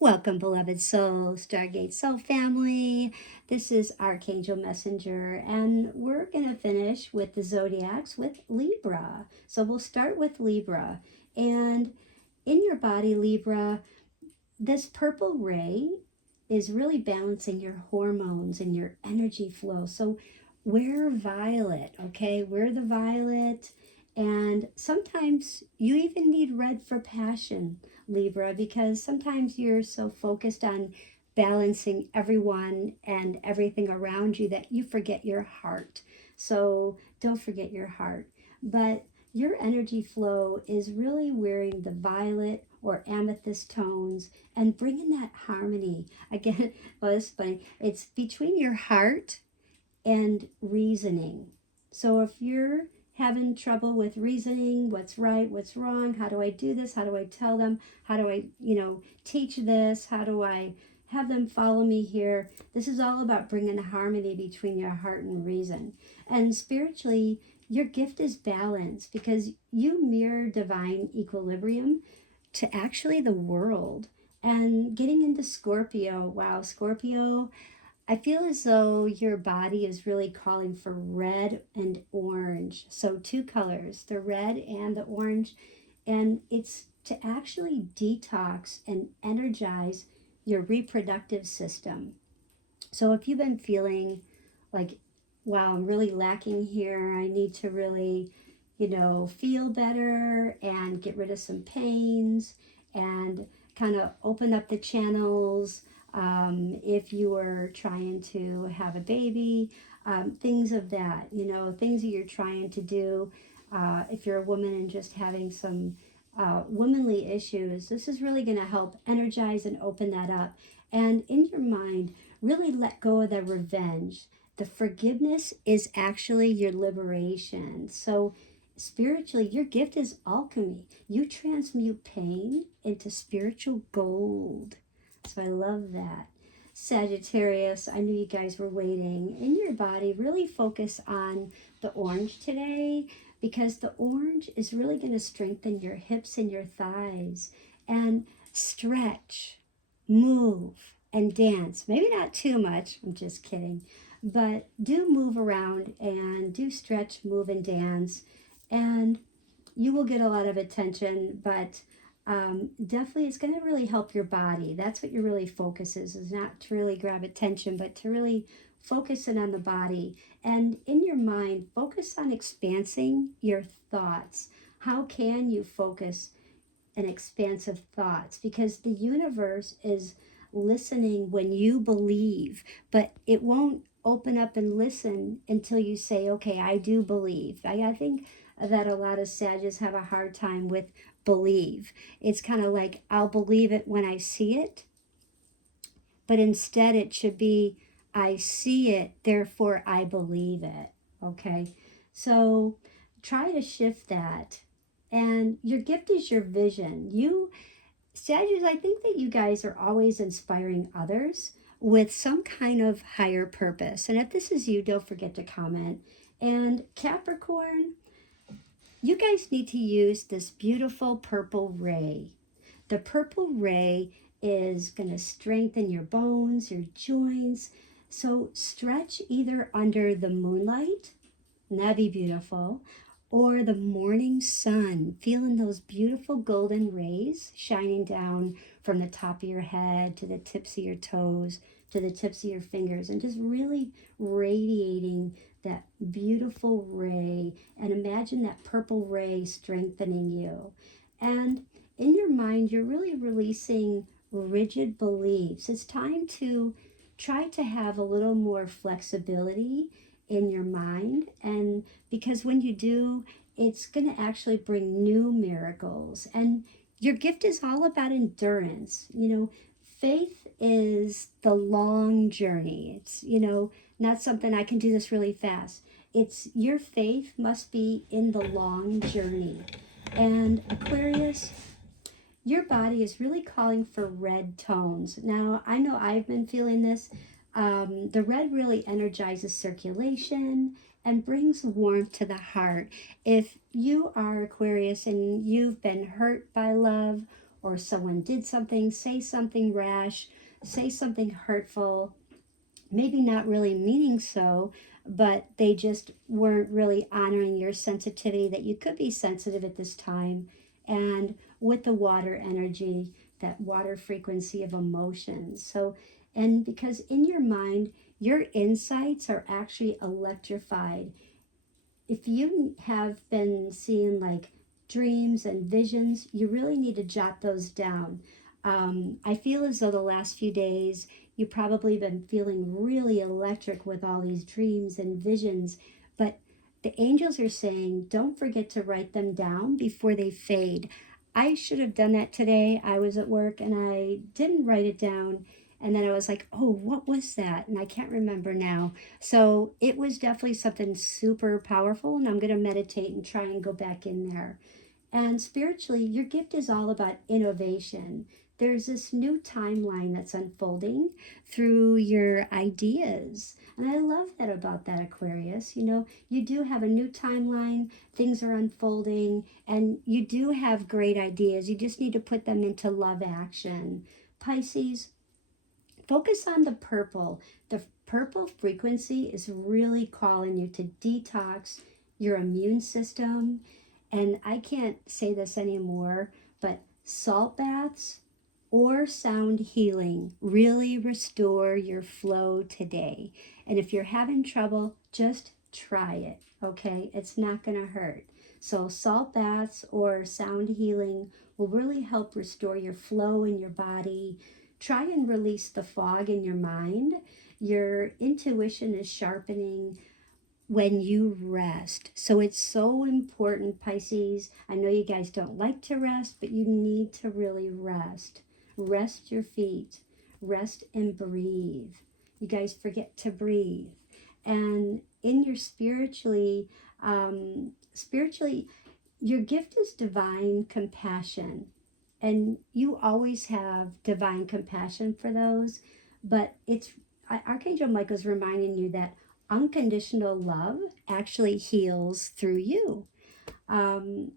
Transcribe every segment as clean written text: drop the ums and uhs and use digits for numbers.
Welcome, beloved soul, Stargate soul family. This is Archangel Messenger, and we're going to finish with the Zodiacs with Libra. So we'll start with Libra. And in your body, Libra, this purple ray is really balancing your hormones and your energy flow. So wear violet, okay? Wear the violet. And sometimes you even need red for passion, Libra, because sometimes you're so focused on balancing everyone and everything around you that you forget your heart. So don't forget your heart. But your energy flow is really wearing the violet or amethyst tones and bringing that harmony. Again, well, it's funny. It's between your heart and reasoning. So if you're having trouble with reasoning, what's right, what's wrong, how do I do this, how do I tell them, how do I, teach this, how do I have them follow me here, this is all about bringing harmony between your heart and reason. And spiritually, your gift is balance because you mirror divine equilibrium to actually the world. And getting into Scorpio, wow, Scorpio, I feel as though your body is really calling for red and orange. So, two colors, the red and the orange. And it's to actually detox and energize your reproductive system. So, if you've been feeling like, wow, I'm really lacking here, I need to really, feel better and get rid of some pains and kind of open up the channels. If you are trying to have a baby, things of that, things that you're trying to do. If you're a woman and just having some womanly issues, this is really going to help energize and open that up. And in your mind, really let go of the revenge. The forgiveness is actually your liberation. So, spiritually, your gift is alchemy. You transmute pain into spiritual gold. So, I love that. Sagittarius, I knew you guys were waiting. In your body, really focus on the orange today because the orange is really going to strengthen your hips and your thighs and stretch, move, and dance. Maybe not too much, I'm just kidding, but do move around and do stretch, move, and dance, and you will get a lot of attention, but definitely it's going to really help your body. That's what your really focus is not to really grab attention, but to really focus in on the body. And in your mind, focus on expansing your thoughts. How can you focus an expansive thoughts? Because the universe is listening when you believe, but it won't open up and listen until you say, okay, I do believe. I think that a lot of Sagittarius have a hard time with believe. It's kind of like, I'll believe it when I see it, but instead it should be, I see it, therefore I believe it. Okay? So try to shift that. And your gift is your vision. Sagittarius, I think that you guys are always inspiring others with some kind of higher purpose. And if this is you, don't forget to comment. And Capricorn, you guys need to use this beautiful purple ray. The purple ray is going to strengthen your bones, your joints. So stretch either under the moonlight, and that'd be beautiful, or the morning sun, feeling those beautiful golden rays shining down from the top of your head to the tips of your toes to the tips of your fingers, and just really radiating that beautiful ray. And imagine that purple ray strengthening you. And in your mind, you're really releasing rigid beliefs. It's time to try to have a little more flexibility in your mind. And because when you do, it's going to actually bring new miracles. And your gift is all about endurance. Faith is the long journey. It's, not something I can do this really fast. It's your faith must be in the long journey. And Aquarius, your body is really calling for red tones. Now, I know I've been feeling this. The red really energizes circulation and brings warmth to the heart. If you are Aquarius and you've been hurt by love or someone did something, say something rash, say something hurtful, maybe not really meaning so, but they just weren't really honoring your sensitivity, that you could be sensitive at this time. And with the water energy, that water frequency of emotions. So, and because in your mind, your insights are actually electrified. If you have been seeing like dreams and visions, you really need to jot those down. I feel as though the last few days you've probably been feeling really electric with all these dreams and visions, but the angels are saying don't forget to write them down before they fade. I should have done that today. I was at work and I didn't write it down. And then I was like, oh, what was that? And I can't remember now. So it was definitely something super powerful. And I'm going to meditate and try and go back in there. And spiritually, your gift is all about innovation. There's this new timeline that's unfolding through your ideas. And I love that about that, Aquarius. You know, you do have a new timeline, things are unfolding, and you do have great ideas. You just need to put them into love action. Pisces, focus on the purple. The purple frequency is really calling you to detox your immune system. And I can't say this anymore, but salt baths or sound healing really restore your flow today. And if you're having trouble, just try it, okay? It's not going to hurt. So salt baths or sound healing will really help restore your flow in your body. Try and release the fog in your mind. Your intuition is sharpening when you rest. So it's so important, Pisces. I know you guys don't like to rest, but you need to really rest. Rest your feet. Rest and breathe. You guys forget to breathe. And in your spiritually, your gift is divine compassion. And you always have divine compassion for those. But it's Archangel Michael's reminding you that unconditional love actually heals through you. And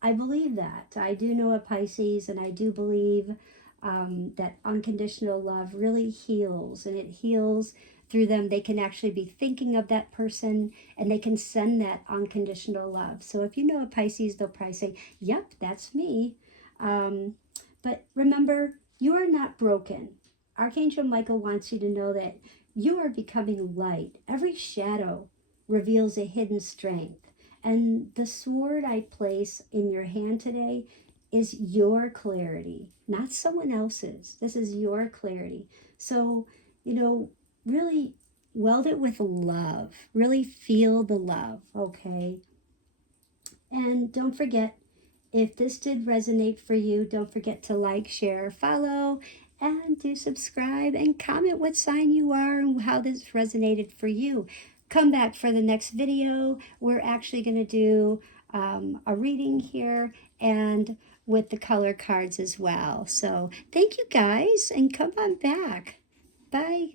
I believe that. I do know a Pisces, and I do believe that unconditional love really heals, and it heals through them. They can actually be thinking of that person, and they can send that unconditional love. So if you know a Pisces, they'll probably say, yep, that's me. But remember, you are not broken. Archangel Michael wants you to know that you are becoming light. Every shadow reveals a hidden strength. And the sword I place in your hand today is your clarity, not someone else's. This is your clarity. So, really weld it with love. Really feel the love, okay? And don't forget, if this did resonate for you, don't forget to like, share, follow, and do subscribe, and comment what sign you are and how this resonated for you. Come back for the next video. We're actually going to do a reading here and with the color cards as well. So thank you guys, and come on back. Bye.